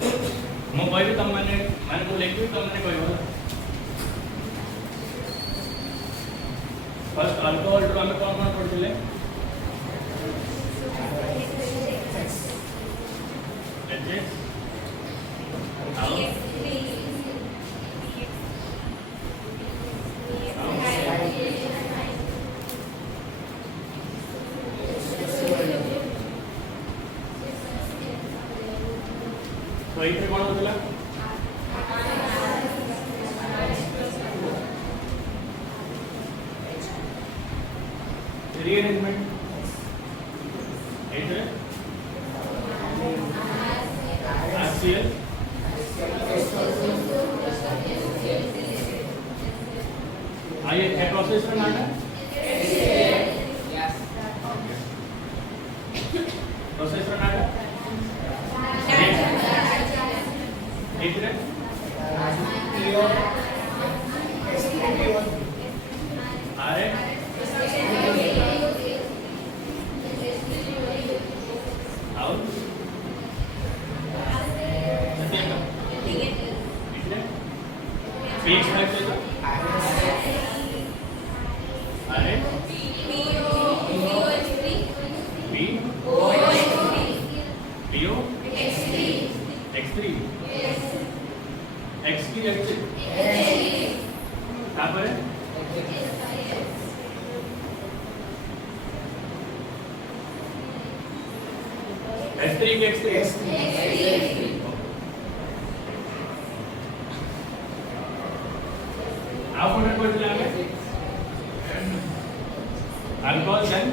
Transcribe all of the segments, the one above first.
ମୁଁ କହିବି ତମମାନେ ମାନେ ମୁଁ ଲେଖିବି ତମମାନେ କହିବ ହେଲା। ଫାର୍ଷ୍ଟ ଆଲକୋହଲରୁ ଆମେ କ'ଣ କ'ଣ ପଢ଼ିଥିଲେ? तो ये कौन होता है? रीअरेंजमेंट इधर HCl आइए क्या प्रोसेस में नाटा प्रोसेस में नाटा इधर अरे आओ पीएच है अरे PO X3 तापर H3 के X3 आप कौन पढ़ दिया आगे अल्कोहल देन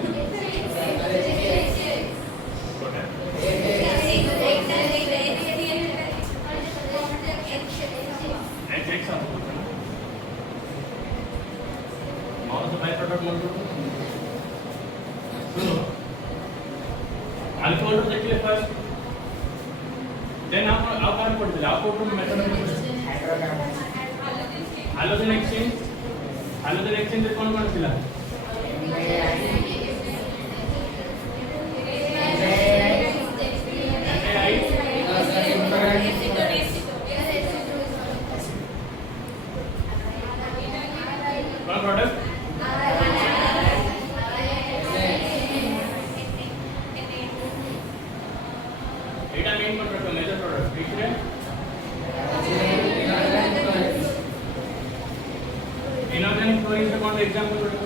अल्कोहल तो देखिए फर्स्ट देन आप कौन पढ़ दिया आपको तो मेथड हाइड्रोजन एक्सचेंज कौन कौन दिला कौन प्रोडक्ट एटा मेन प्रोडक्ट मेजर प्रोडक्ट ठीक है इनऑर्गेनिक क्लोरीन का कौन एग्जांपल बताओ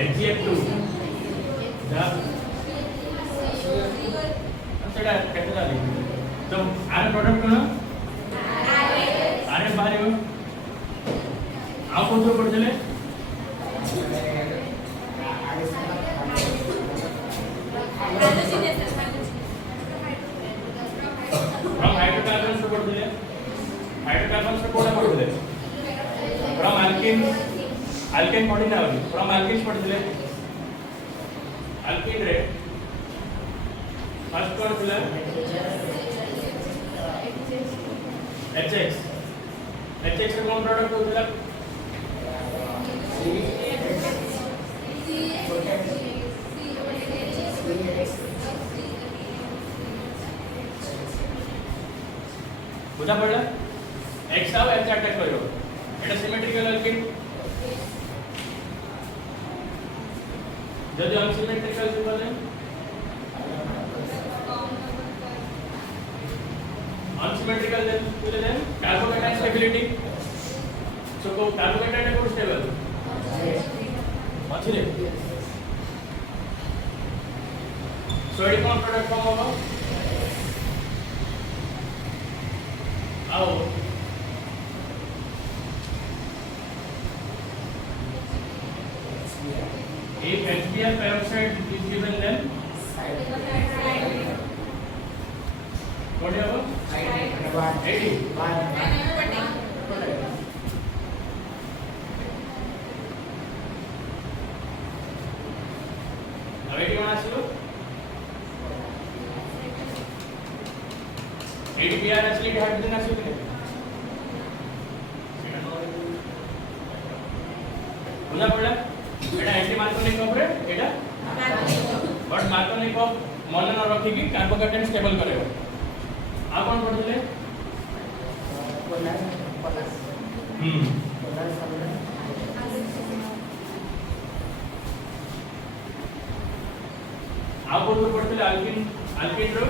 HCF2 सेटा कैसे डाली तो आर प्रोडक्ट ना आर बारे हो आप कौन सा पढ़ चले फ्रॉम हाइड्रोकार्बन्स पढ़ चले हाइड्रोकार्बन्स को कोड पढ़ चले फ्रॉम अल्केन पढ़ी ना अभी फ्रॉम अल्केन्स पढ़ चले अल्केन रे फर्स्ट कौन चला HX का कौन प्रोडक्ट होता है बुझा पड़ा X आव H अटैक करो एटा सिमेट्रिकल अल्केन जब अनसिमेट्रिकल से बोले unsymmetrical then carbocation stability so carbocation is stable अच्छी है so it कौन प्रोडक्ट फॉर्म होगा आओ if HBr peroxide is given then what do you have 80 अब 80 कौन आसिलो ADPR एसिड हाइड्रोजन एसिड बुझा पड़ला एटा एंटी मार्कोनिक ऑफ रे एटा बट मार्कोनिक ऑफ मन न रखी की कार्बोकेटन स्टेबल करेबो आ कोन पढले पोलर आप बोल पढ़ते अल्किन अल्किन रो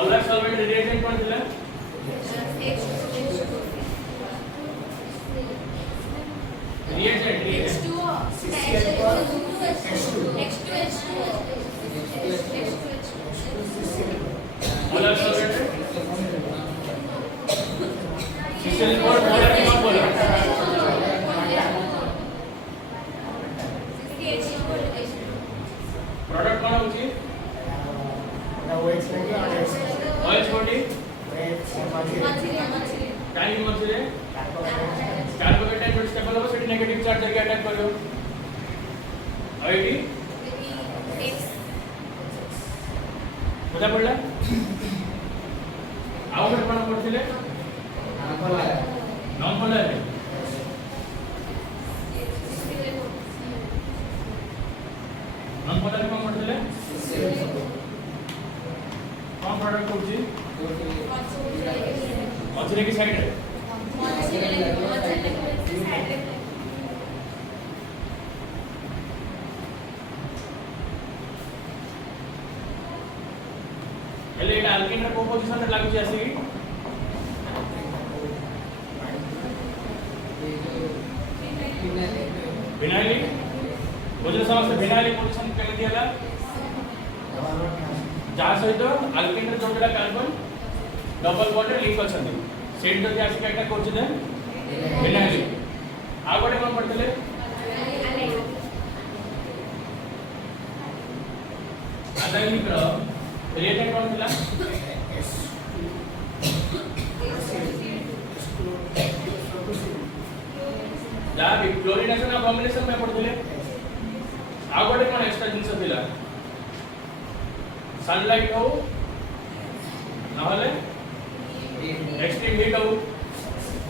ऑलर सॉल्वेंट रिएजेंट पढ़ते रिएजेंट ऑलर सॉल्वेंट CCl4 ऑलर की मत बोलो प्रोडक्ट कौन होची OH बॉडी टाइम मछले कार्बोकेटाइन बट स्टेबल हो सेटी नेगेटिव चार्ज जगह अटैक करियो आईडी बुझा पड़ला आउ बट कोन पड़थिले नॉन पोलर नॉन पोलर कोन पड़थिले कौन प्रोडक्ट होची मछली की साइड है एले एटा अल्किन रे को पोजीशन रे लागु छी आसी विनाइलिक बुझले समस्त विनाइलिक पोजीशन केले दियला जा सहित अल्किन रे जोडला कार्बन डबल बॉन्ड रे लिंक अछन सेट जदी आसी काटा कोच दे विनाइलिक आ गोटे कोन पड़तले अलाइनिक रो रिएजेंट कोन थिला जा भी क्लोरीनेशन और कॉम्बिनेशन में पड़तले आ गोटे कोन एक्स्ट्रा जिंस थिला सनलाइट हो नहले एक्सट्रीम हीट हो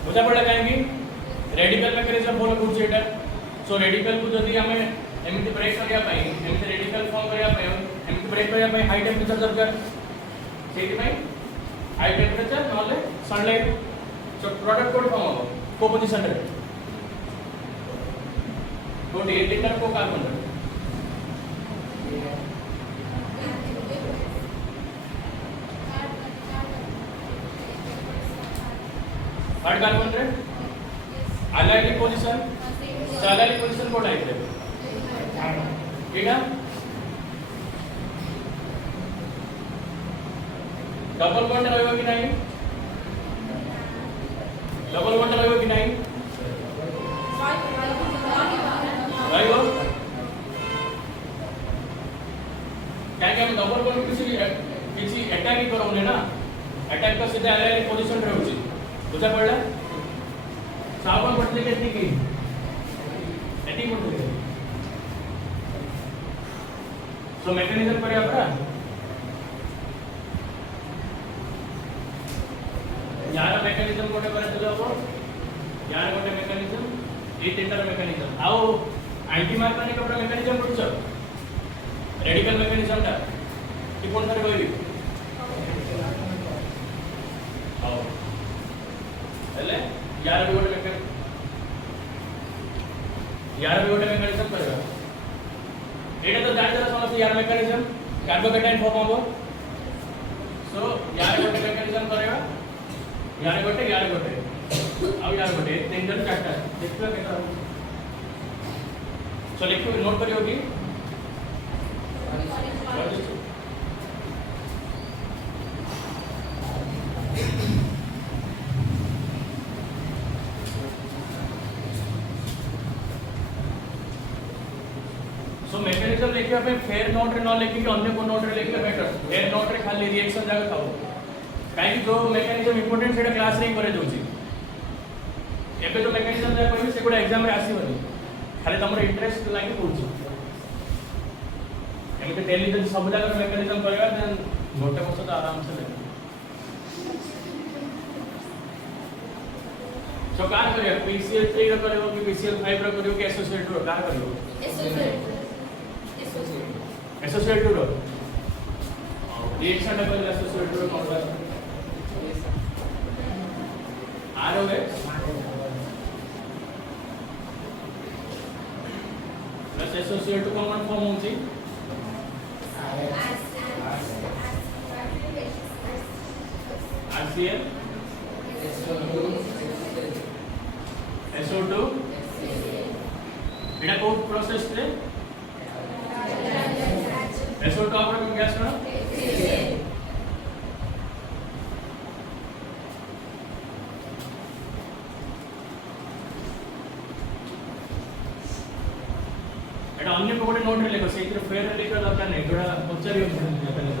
बुझा पड़ा काहेकि रेडिकल मैकेनिज्म बोल कुछ एटा सो रेडिकल को जदी हमें एमिति ब्रेक करिया पाई एमिति रेडिकल फॉर्म करिया पाई एमिति ब्रेक करिया पाई हाई टेंपरेचर दरकार सेति में हाई टेंपरेचर नहले सनलाइट सो प्रोडक्ट कोड फॉर्म हो को पोजीशन रे तो 8 लीटर को कार्बन थर्ड कार्बन रे अलाइनिक पोजीशन अलाइनिक पोजीशन कोड आइले एटा डबल बॉन्ड रहइबो कि नाही डबल बॉन्ड रहइबो कि नाही रहइबो क्या हम डबल बॉन्ड किसी अटैक ही करोने ना अटैक का सीधा अलाइनिक पोजीशन रहउची बुझा पड़ला साबन पड़ते कितनी की एटी पड़ते सो मैकेनिज्म पर आपरा यार मैकेनिज्म कोटे करे दिलो हो यार कोटे मैकेनिज्म ए तीनटा मैकेनिज्म आओ एंटी मार्कोनिक कोटे मैकेनिज्म पड़छ रेडिकल मैकेनिज्म ता कि कोन थारे कहबी आओ हेले यार भी गोटे मैकेनिज्म करबा एटा तो जान जरा समझ यार मैकेनिज्म कार्बोकेटाइन फॉर्म हो सो यार गोटे मैकेनिज्म करबा यार गोटे अब यार गोटे तीन जन चारटा देखिबा केता सो लिखो नोट करियो कि सो मैकेनिज्म लेके पे फेयर नोट रे न लेके कि अन्य को नोट रे लेके बेटर फेयर नोट रे खाली रिएक्शन जागा थाओ काई जो मैकेनिज्म इंपोर्टेंट सेटा क्लास रे करे दोची एबे जो मैकेनिज्म जा कहबी से कोडा एग्जाम रे आसीबनी खाली तमरो इंटरेस्ट लागी पहुची एमती डेली जब सब जगह मेकानिज्म करबा देन गोटे वर्ष तो आराम से ले सो कार करियो पीसीएल 3 रो करियो कि पीसीएल 5 रो करियो कि एसोसिएट रो कार करियो एसोसिएट रो रिएक्शन डबल एसोसिएट रो कौन ROH plus associate to common form होची RCl SO2 एटा को प्रोसेस रे SO2 आपण गैस ना अन्य को गोटे नोट रे लेखो से इधर फेर रे लेखो दरकार नै जोडा पचारियो जातले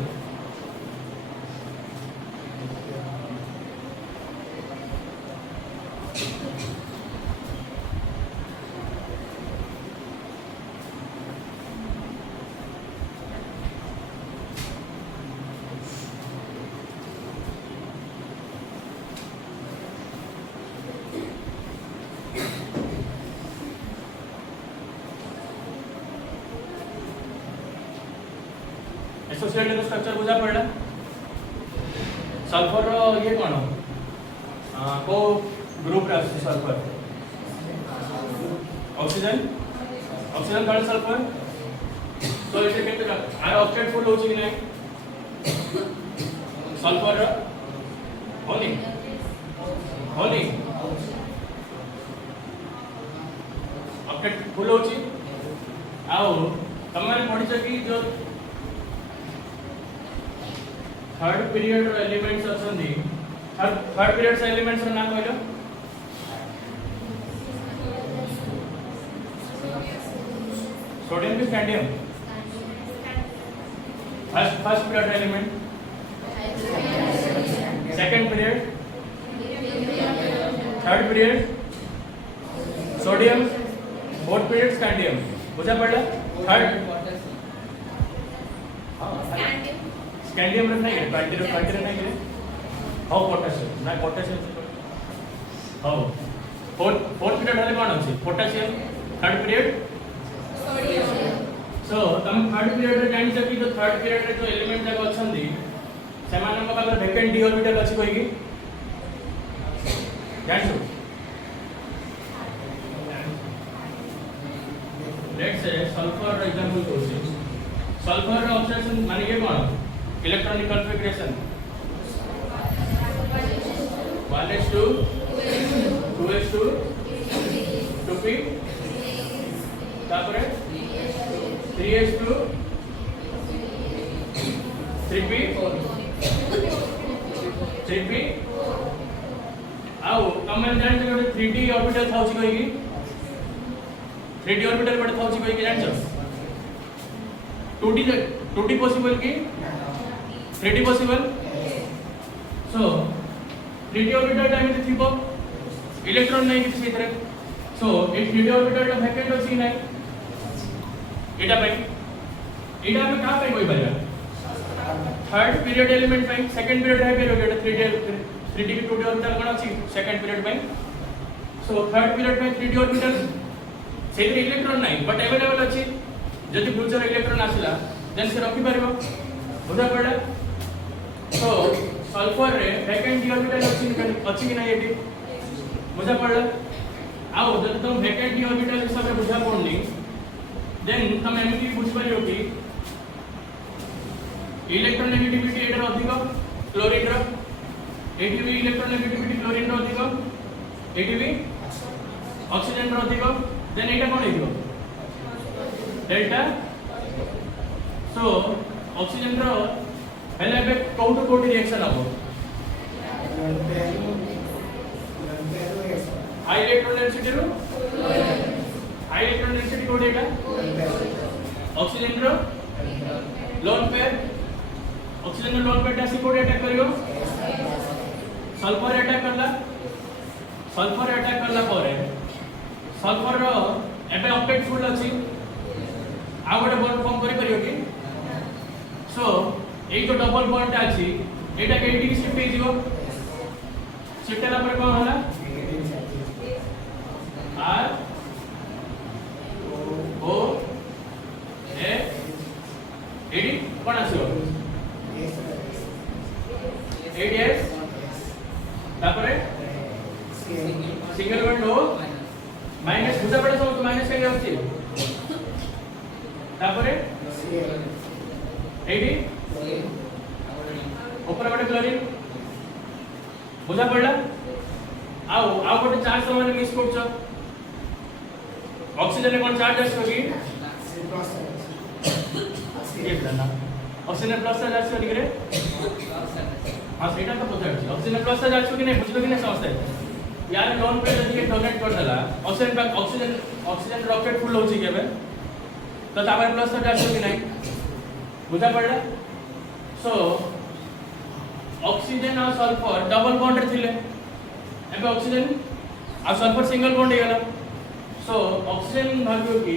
एसोसिएट रो स्ट्रक्चर बुझा पड़ला सल्फर रो ये कोन को ग्रुप रे सल्फर ऑक्सीजन ऑक्सीजन का सल्फर तो इसे केते आर ऑक्साइड फुल होची कि नै सल्फर रो होनी ऑक्साइड फुल होची आउ तमरे पढि छ कि जो थर्ड पीरियड एलिमेंट्स अछंदी थर्ड पीरियड से एलिमेंट्स रो नाम कहलो सोडियम की scandium first period element second period third period sodium fourth period scandium बुझा पड़ला थर्ड स्कैंडियम रे नहीं क्वांटिटी नहीं रे हाउ पोटेशियम ना पोटेशियम हाउ फोर्थ पीरियड हले कोन अछि potassium third period sodium so तम थर्ड पीरियड रे जानि सकी तो थर्ड पीरियड रे जो एलिमेंट जाक अछंदी सेमान का पाकर वेकेंट डी ऑर्बिटल अछि कोइ की जानि लेट्स से सल्फर एग्जांपल दोसी सल्फर ऑक्सीडेशन माने के कोन electronic configuration 1s2 2s2 2p तापरे 3s2 3p 3p आउ कमेंट जानि जे 3d ऑर्बिटल थाउची कोइ की 3d ऑर्बिटल बड थाउची कोइ की जानि छ 2d पॉसिबल की 3d possible so 3d orbital time is thibo electron नहीं किसी तरह so ए 3d orbital टा vacant अछि नै एटा पे का पे कोई बजा थर्ड पीरियड एलिमेंट पे सेकंड पीरियड है पे एटा 3d की 2d orbital कोन अछि सेकंड पीरियड पे so थर्ड पीरियड पे 3d orbital से इलेक्ट्रॉन नहीं बट अवेलेबल अछि जदि फ्यूचर इलेक्ट्रॉन आसिला देन से रखि परबो बुझा पड़ा तो सल्फर रे वैकेंट डी ऑर्बिटल अछि कि नहीं एटी बुझा पड़ला आउ जब तुम वैकेंट डी ऑर्बिटल हिसाब रे बुझा पड़नी देन तुम एमटी बुझ परियो कि इलेक्ट्रॉन नेगेटिविटी एटर अधिक क्लोरीन रो एटीवी इलेक्ट्रॉन नेगेटिविटी क्लोरीन रो अधिक एटीवी ऑक्सीजन रो अधिक देन एटा कोन हेइबो डेल्टा सो ऑक्सीजन रो हेले बे कोटो कोटी रिएक्शन हबो high electron density rho high electron density कोटी एटा ऑक्सीजन रो लोन पेयर ऑक्सीजन रो लोन पेयर टासी कोटी अटैक करियो सल्फर अटैक करला परे सल्फर रो एबे ऑक्टेट फुल अछि आ गोटे बॉन्ड फॉर्म करि परियो कि सो এই তো ডবল বন্ডটা আছে এটা কেইটি শিফট হইଯିବ শিফট ହେଲା ପରେ কোন होला আর ও এ এডি কোন আসিব এডিএস তারপরে সিঙ্গেল বন্ড ও মাইনাস বুঝা পড়ে সমস্ত মাইনাস কেন আসছে তারপরে এইটি ऊपर गोटे क्लोरीन बुझा पड़ला आउ गोटे चार्ज समान मिस करछ ऑक्सीजन रे कोन चार्ज आछो कि ऑक्सीजन प्लस चार्ज आछो कि रे हां सेटा तो पता अछि ऑक्सीजन प्लस चार्ज आछो कि नै बुझलो कि नै समझते यार लोन पे जदी डोनेट कर देला ऑक्सीजन रॉकेट फुल होची केबे तो तापर प्लस चार्ज आछो कि नै बुझा पड़ला सो ऑक्सीजन और सल्फर डबल बॉन्ड थिले एबे ऑक्सीजन और सल्फर सिंगल बॉन्ड हे गला सो ऑक्सीजन भाबियो कि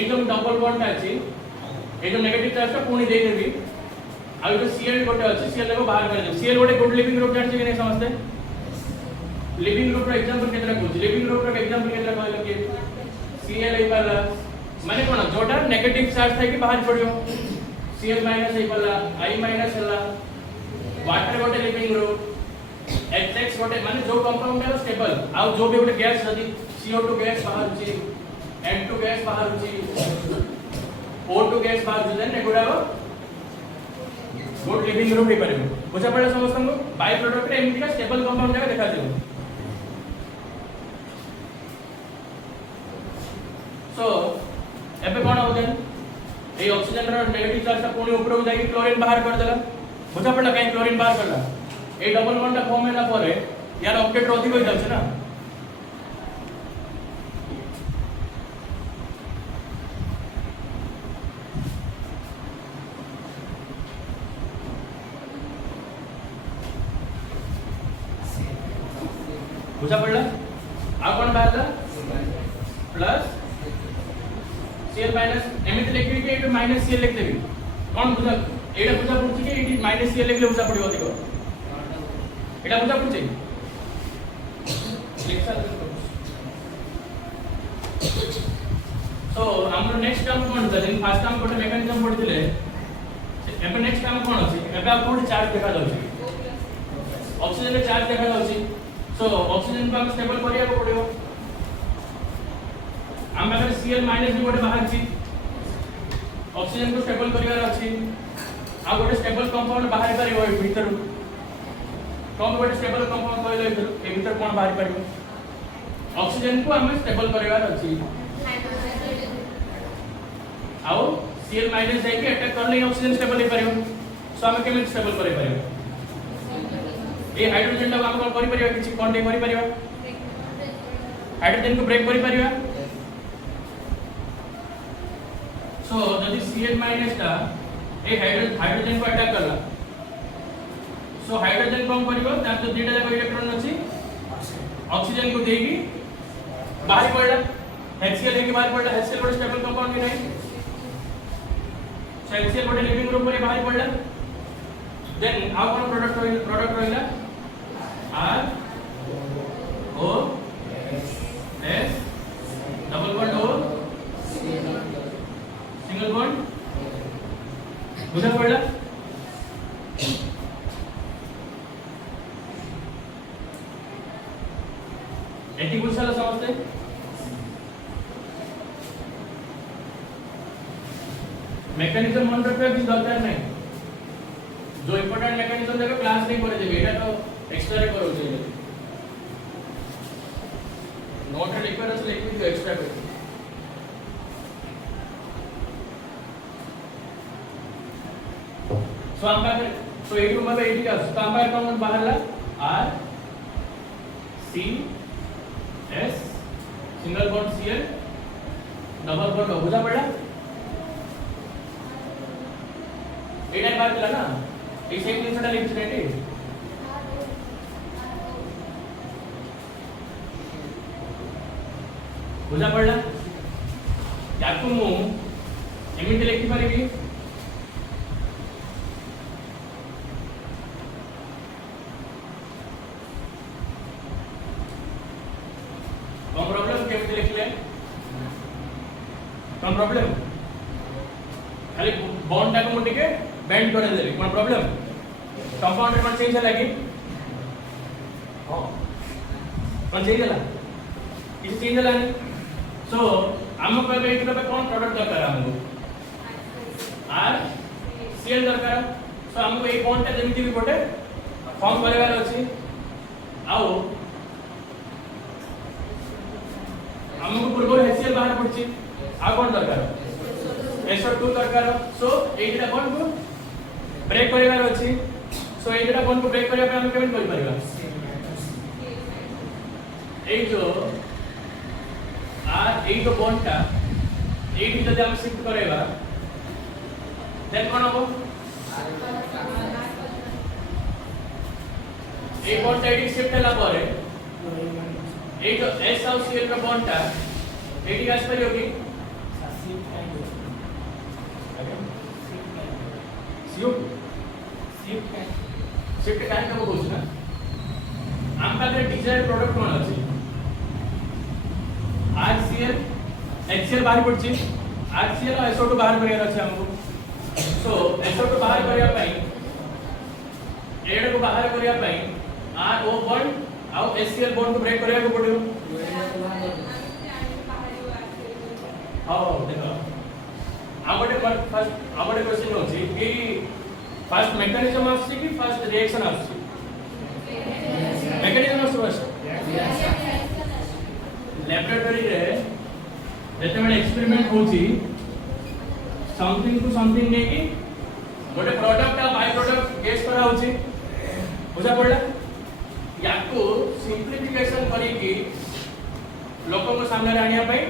एकदम डबल बॉन्ड अछि एकदम नेगेटिव चार्ज का पुणी दे देबी आ जो Cl गोटे अछि Cl को बाहर कर दे Cl गोटे गुड लिविंग ग्रुप जान छै कि नै समझते लिविंग ग्रुप रो एग्जांपल केतरा कहू लिविंग ग्रुप रो एग्जांपल केतरा कहले कि Cl हे पाला माने कोन जोटा नेगेटिव चार्ज थाई कि बाहर पड़ियो Cl माइनस हे पाला I माइनस हला वाटर गोटे लिविंग ग्रुप XX गोटे माने जो कंपाउंड है स्टेबल आ जो भी गोटे गैस जदी CO2 गैस बाहर छी N2 गैस बाहर छी O2 गैस बाहर छी देन एगुडा गुड लिविंग ग्रुप हे परबो बुझा पड़ला समस्त को बाय प्रोडक्ट रे एमिति का स्टेबल कंपाउंड जगह देखा दियो सो एबे कोन हो देन ए ऑक्सीजन रो नेगेटिव चार्ज ता पुणी ऊपर जाई क्लोरीन बाहर कर देला बुझा पड़ला कहीं क्लोरीन बाहर करला ए डबल बॉन्ड ता फॉर्म हैला परे यार ऑक्टेट रो अधिक हो जाछ ना बुझा पड़ला आ कोन बाहरला प्लस Cl माइनस एमिति लिखि के ए माइनस Cl लिख देबी कोन बुझा एटा बुझा पड़छि कि एटी माइनस Cl लिखले बुझा पड़िबो देखो एटा बुझा पड़छि सो हमर नेक्स्ट टर्म कोन छै दिन फर्स्ट टर्म कोटे मेकानिज्म पढिथिले एबे नेक्स्ट टर्म कोन अछि एबे आप कोड चार्ज देखा जाउछि ऑक्सीजन रे चार्ज देखा जाउछि सो ऑक्सीजन को हम स्टेबल करिया को पड़िबो हम अगर Cl माइनस भी गोटे बाहर छी ऑक्सीजन को स्टेबल करिवार अछि आ गोटे स्टेबल कंपाउंड बाहर परिबो भीतर कौन गोटे स्टेबल कंपाउंड कहले ए भीतर कोन बाहर परिबो ऑक्सीजन को हम स्टेबल करिवार अछि आओ Cl माइनस जाई के अटैक करले ऑक्सीजन स्टेबल हे परिबो सो हम केमे स्टेबल करि परिबो ए हाइड्रोजन ला हम कोन करि परिबो किछि कोन दे करि परिबो हाइड्रोजन को ब्रेक करि परिबो सो यदि Cl माइनस का ए हाइड्रोजन को अटैक करला सो हाइड्रोजन कम करिवो तार जो दुटा जाक इलेक्ट्रॉन अछि ऑक्सीजन को देगी बाहर पड़ला HCl लेके बाहर पड़ला HCl गोटे स्टेबल कंपाउंड भी नहीं सो HCl गोटे लिविंग ग्रुप पर बाहर पड़ला देन आउ कोन प्रोडक्ट रहिला R O S double bond O single bond बुझा पड़ला एटी बुझाला समझते मेकानिज्म मन रखबे कि दरकार नहीं जो इंपोर्टेंट मेकानिज्म देखो क्लास नहीं करे देबे एटा तो एक्स्ट्रा रे करो छै नोट रे लिखबर আছে लिख दियो एक्स्ट्रा कर सो हम का सो एटी मतलब एटी का तो हम का कौन बाहर ला R C S single bond Cl double bond बुझा पड़ा एटा बात चला ना ए सेम जिनसटा लिखछ नेटी बुझा पड़ला याकु मु एमिति लिखि परिबी कोन प्रॉब्लम खाली बॉन्ड टाको मु टिके बेंड करे देली कोन प्रॉब्लम कंपाउंड रे कोन चेंज होला कि हां कोन चेंज होला किछ चेंज होला नहीं सो हम कहबे इकरा पे कोन प्रोडक्ट दरकार हमको आर सीएल दरकार सो हमको ए बॉन्ड ता जेमिति भी गोटे फॉर्म करेबार अछि आउ हमको पूर्व एचसीएल बाहर पड़छि आ कोन दरकार SO2 दरकार सो एटा कोन को ब्रेक करेबार अछि सो एटा कोन को ब्रेक करिया पे हम केमन करि परिबा ए जो आर ए जो बॉन्ड ता एटी जदि हम शिफ्ट करेबा देन कोन हो ए बॉन्ड एटी शिफ्ट होला परे ए जो S और Cl का बॉन्ड था एटी गैस पर होगी शिफ्ट काहे का बोलछ ना हम का डिजायर प्रोडक्ट कोन अछि RCl HCl बाहर पड़छि RCl और SO2 बाहर करिया अछि हमको सो SO2 बाहर करिया पई एड को बाहर करिया पई RO बॉन्ड आउ HCl बॉन्ड को ब्रेक करिया को पड़ियो हां देखो आबडे फर्स्ट आबडे क्वेश्चन होछि कि फर्स्ट मैकेनिज्म आछि कि फर्स्ट रिएक्शन आछि मैकेनिज्म आछि फर्स्ट लैबोरेटरी रे जते बेले एक्सपेरिमेंट होछि समथिंग टू समथिंग ने कि गोटे प्रोडक्ट आ बाय प्रोडक्ट गेस करा होछि बुझा पड़ला याको सिंपलीफिकेशन करी कि लोगों को सामने आनिया पई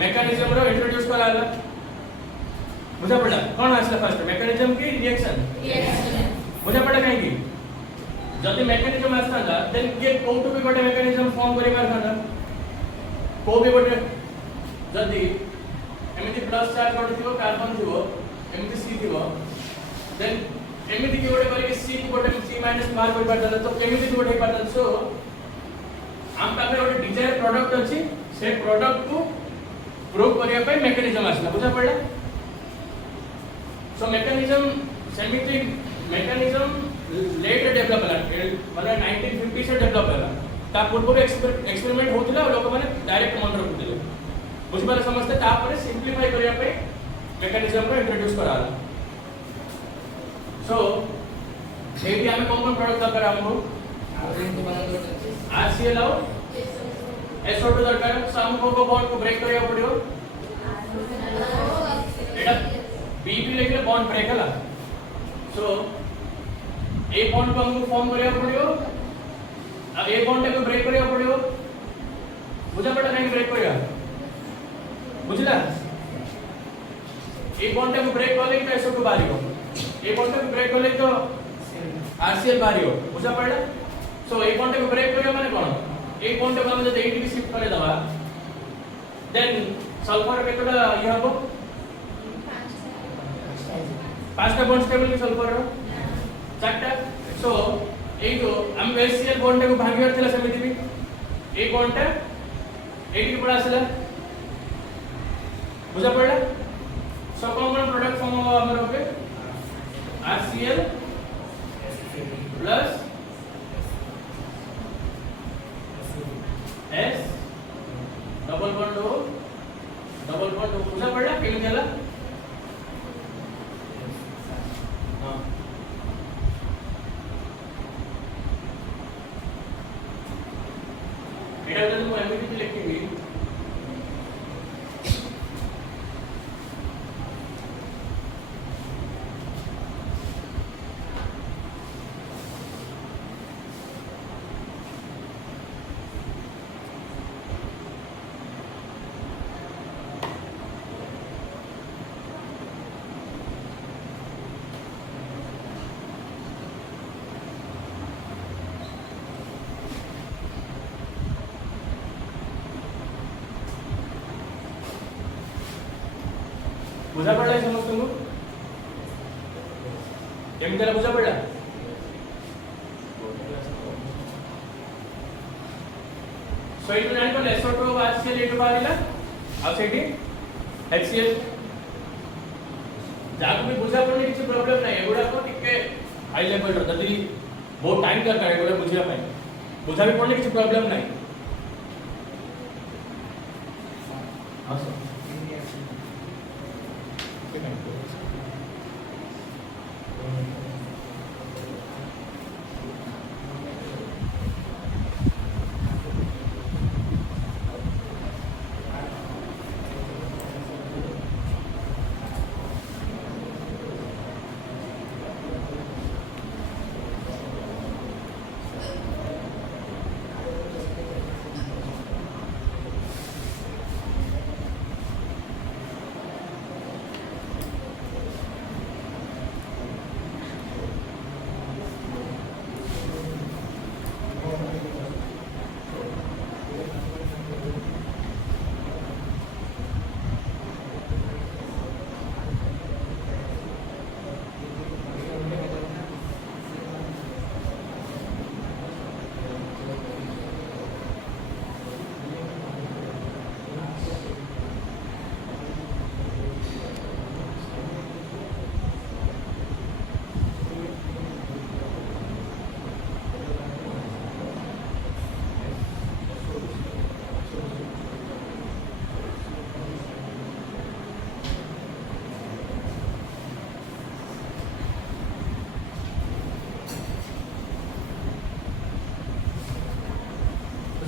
मैकेनिज्म रो इंट्रोड्यूस कराला बुझा पड़ा कौन आसला फर्स्ट मैकेनिज्म की रिएक्शन बुझा पड़ा काहे कि जदि मैकेनिज्म आस्ता देन के कोटो भी गोटे मैकेनिज्म फॉर्म करि मार खाना को भी गोटे जदि एमिति प्लस चार्ज गोटे थियो कार्बन थियो एमिति सी थियो देन एमिति की गोटे करी सी की गोटे सी माइनस मार करि पारला तो केमिति गोटे पारला सो हम पाखे गोटे डिजायर प्रोडक्ट अछि से प्रोडक्ट को प्रूव करिया पे मैकेनिज्म आसला बुझा पड़ला सो मैकेनिज्म सेमिट्रिक मैकेनिज्म लेट डेवलप होला मतलब 1950 से डेवलप होला ता पूर्व एक्सपेरिमेंट होतला और लोक माने डायरेक्ट मन रखुथिले बुझ पाले समझते ता पर सिंपलीफाई करिया पे मैकेनिज्म को इंट्रोड्यूस कराला सो एटी हमें कौन प्रोडक्ट दरकार हमको RCl और SO2 दरकार सो हमको को बॉन्ड को ब्रेक करिया पड़ियो एटा बीपी लेके बॉन्ड ब्रेक हला सो ए बॉन्ड को हमको फॉर्म करिया पड़ियो अब ए बॉन्ड को ब्रेक करिया पड़ियो बुझा पड़ा नहीं ब्रेक करिया बुझला ए बॉन्ड को ब्रेक करले तो SO2 बाहरियो ए बॉन्ड को ब्रेक करले तो RCl बाहरियो बुझा पड़ा सो ए बॉन्ड को ब्रेक करियो माने कोन ए बॉन्ड को हम जब 80 की शिफ्ट करे दवा देन सल्फर केतोडा ये हबो पांचटा बॉन्ड स्टेबल के सल्फर रो चारटा सो ए जो हम HCl बॉन्ड को भागियर थिला समिति भी ए बॉन्ड टा 80 के पड़ा आसला बुझा पड़ला सो कौन प्रोडक्ट फॉर्म हो हमर okay RCl plus S double bond बुझा पड़ला केन देला हां एटा तो मैं एमपी लिखेंगे बुझा पड़ा है समझ तुमको केमिति ला बुझा पड़ा सो इटु जानि पले SO2 RCl एटु बारिला आ सेठी HCl जाको भी बुझा पड़ने किसी प्रॉब्लम नहीं एगुड़ा को टिके हाई लेवल रो जदी बहुत टाइम दरकार एगुड़ा बुझिया पाए बुझा भी पड़ने किसी प्रॉब्लम नहीं हां सर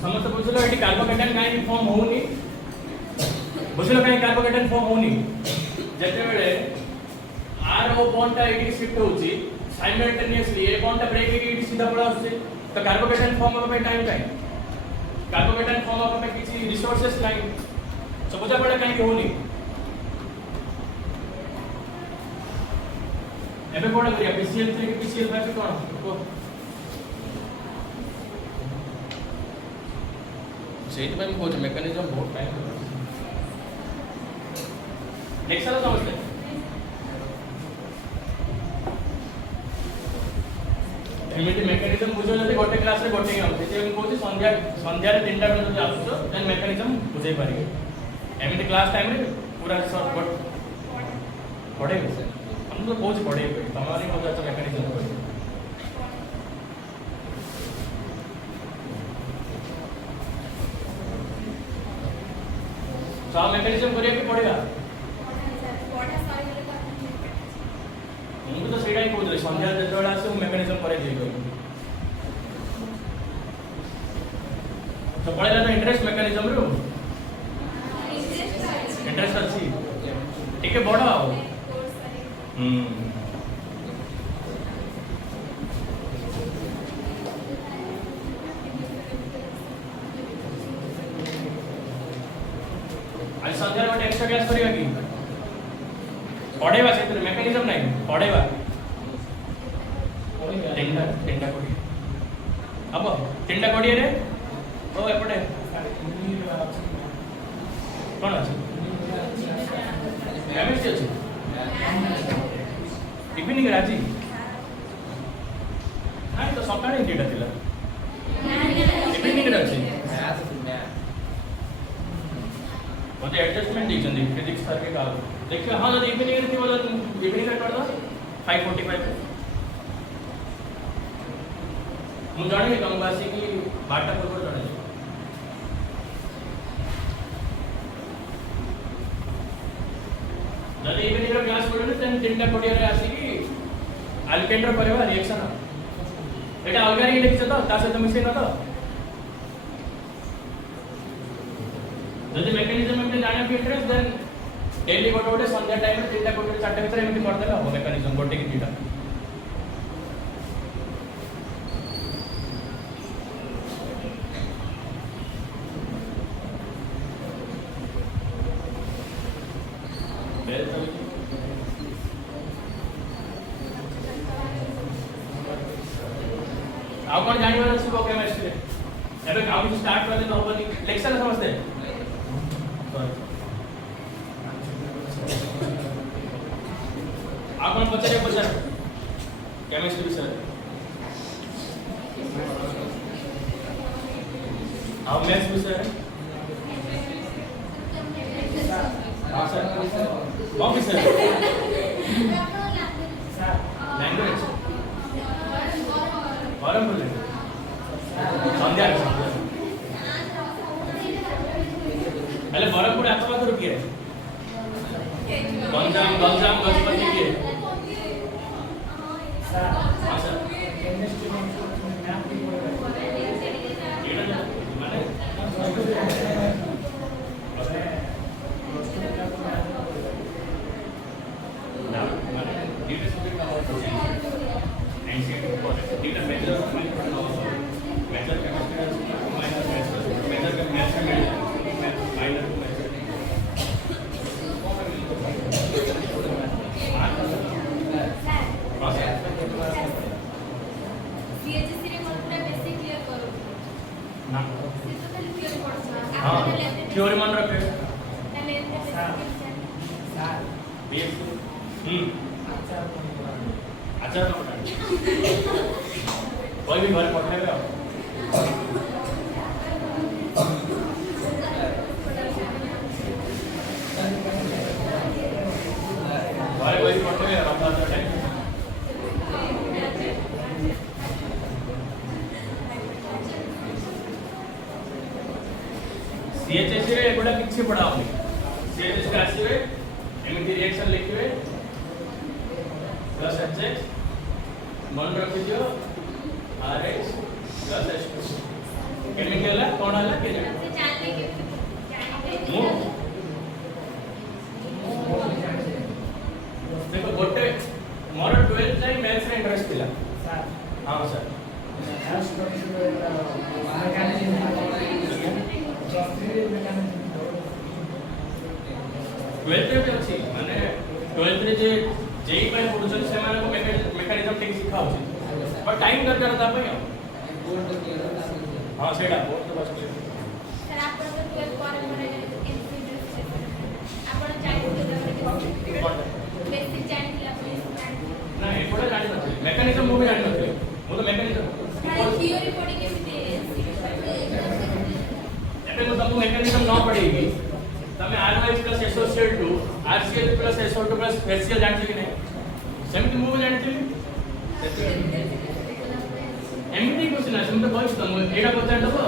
समस्त बुझलो एटी कार्बोकेटन काई फॉर्म होउनी बुझलो काई कार्बोकेटन फॉर्म होउनी जते बेले आर ओ बॉन्ड ता एटी शिफ्ट होउची साइमल्टेनियसली ए बॉन्ड ता ब्रेक एटी सीधा पड़ा आछे तो कार्बोकेटन फॉर्म होबा पे टाइम काई कार्बोकेटन फॉर्म होबा पे किछि रिसोर्सेस नाही सो बुझा पड़ा काई होउनी एबे कोन करिया PCl3 के PCl5 कोन सेट में कोच मैकेनिज्म बहुत टाइम नेक्स्ट वाला समझते हैं एमिटी मैकेनिज्म बुझो जदि गोटे क्लास रे गोटे हम से कोच संध्या रे 3टा बजे जदि आसुछ देन मैकेनिज्म बुझाई पारिगे एमिटी क्लास टाइम रे पूरा सब पढ़े हम तो कोच पढ़े तमारी मजा अच्छा मैकेनिज्म पढ़े तो मैकेनिज्म करिया के पड़ेगा मुझे तो सेटा ही कहते संध्या जेतबेला आसे मैकेनिज्म करे देई तो पड़ेगा ना इंटरेस्ट मैकेनिज्म रो इंटरेस्ट अच्छी ठीक है बड़ा हो आज संध्या रे एक्स्ट्रा क्लास करिया की पढ़ेवा से मैकेनिज्म नहीं पढ़ेवा तीनटा कोडी अब तीनटा कोडी रे ओ एपटे कोन अछि केमिस्ट्री अछि इवनिंग राजी हां तो सकाळे डेटा थिला इवनिंग रे अछि बोले एडजस्टमेंट दीजन फिजिक्स सर के काल देखिए हां जब इवनिंग रे थी बोला इवनिंग रे कर दो 5:45 मु जाने कम बासी की 12टा पूर्व जाने जब इवनिंग रे क्लास पढले देन 3टा कोडिया रे आसी की अल्केन रो परवा रिएक्शन एटा अलगा रे लिखछ तो ता से मिसे न तो जदि मैकेनिज्म में जाने भी इंटरेस्ट देन डेली गोटे गोटे संध्या टाइम में 3टा गोटे 4टा भीतर एमती कर देला हो मैकेनिज्म गोटे की 3टा आप कौन जाने वाला सुबह केमिस्ट्री एबे काम स्टार्ट करले तो होबनी लेक्चर समझते हैं आप कौन पचारे केमिस्ट्री सर आप मैथ्स भी सर हां सर ऑफिसर लैंग्वेज बरहमपुर संध्या हेलो बरहमपुर आसपास किए गंजाम गंजाम गजपति किए हाँ सर थ्योरी मन रखे आचार कोई भी घर पठाए कोई भी पठाए सीएचएस रे एगुडा किछि पढाओनी सीएचएस के आसीबे एमिति रिएक्शन लिखिबे प्लस एचएच मन रखि दियो आरएच प्लस एच2 केमिकल कोन हला के जाने मु देखो गोटे मोर 12th टाइम मैथ्स रे इंटरेस्ट थिला सर हां सर ट्वेल्थ रे अच्छी माने ट्वेल्थ रे जे जेई पे पढुछन से माने को मेकानिज्म ठीक सिखा होछि पर टाइम दरकार था पे हां सेडा बोर्ड तो बस सर आप तो 12 पर माने एमसी आपण जानि बेसिक जानि ना एकोडा जानि नथि मेकानिज्म मु भी जानि नथि मु तो मेकानिज्म थियोरी पढी के भी एबे मु तुमको मेकानिज्म न पढेगी तमे आरवाइज plus associate to RCl plus एसओ2 प्लस फेसियल जानथि कि नहीं सेमति मु भी जानथि एमटी क्वेश्चन है सेमति कहै त मु एडा पचार दबो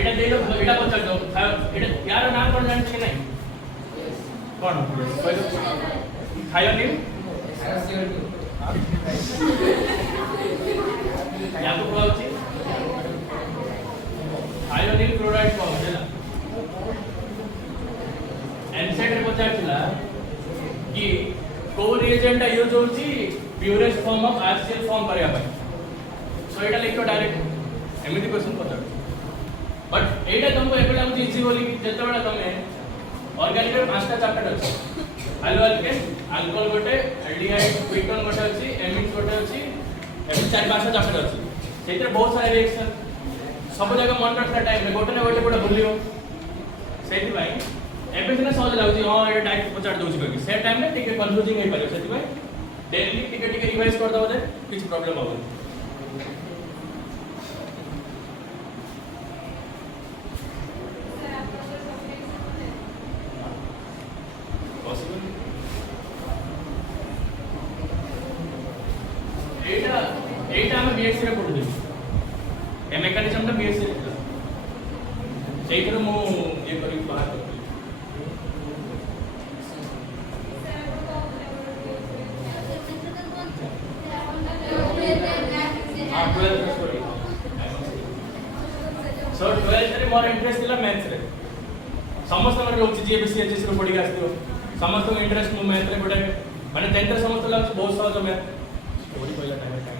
एडा दे दो एडा पचार दो एडा यार नाम कोन जानथि कि नहीं कोन कहै थायोनिन आरसीएल2 या तो कहउछि थायोनिन क्लोराइड को होला एनसेट रे पचारथिला कि को रिएजेंट यूज होची purest form of RCL form करिया पय सो एटा लिखो डायरेक्ट एमिति क्वेश्चन पचार बट एटा तुमको एबे लागु इजी बोली कि जेतबेला तमे ऑर्गेनिक रे पांचटा चैप्टर अछि हेलो अल्केन अल्कोहल गोटे एल्डिहाइड कीटोन गोटे अछि एमिन गोटे अछि एबे चार पांचटा चैप्टर अछि सेतिर बहुत सारे रिएक्शन सब जगह मन रखना टाइम रे गोटे न गोटे गोटे भूलियो सेति भाई एबे सिना सहज लागुची हां एटा डायरेक्ट पचार दोछि कहि से टाइम में टिके कंफ्यूजिंग हे पारे सेति भाई डेली टिके टिके रिवाइज कर दबो जे किछ प्रॉब्लम होबो पॉसिबल एटा हम बीएससी रे पढु ए मेकानिज्म ता बीएससी रे सेइतर मु ये करी बात सो 12th रे मोर इंटरेस्ट थिला मैथ्स रे समस्त मन रोची जे बीसीएचएस रो पढी आस्तियो समस्त इंटरेस्ट मु मैथ रे गोटे माने 10th रे समस्त लागछ बहुत सहज मैथ स्टोरी कहला टाइम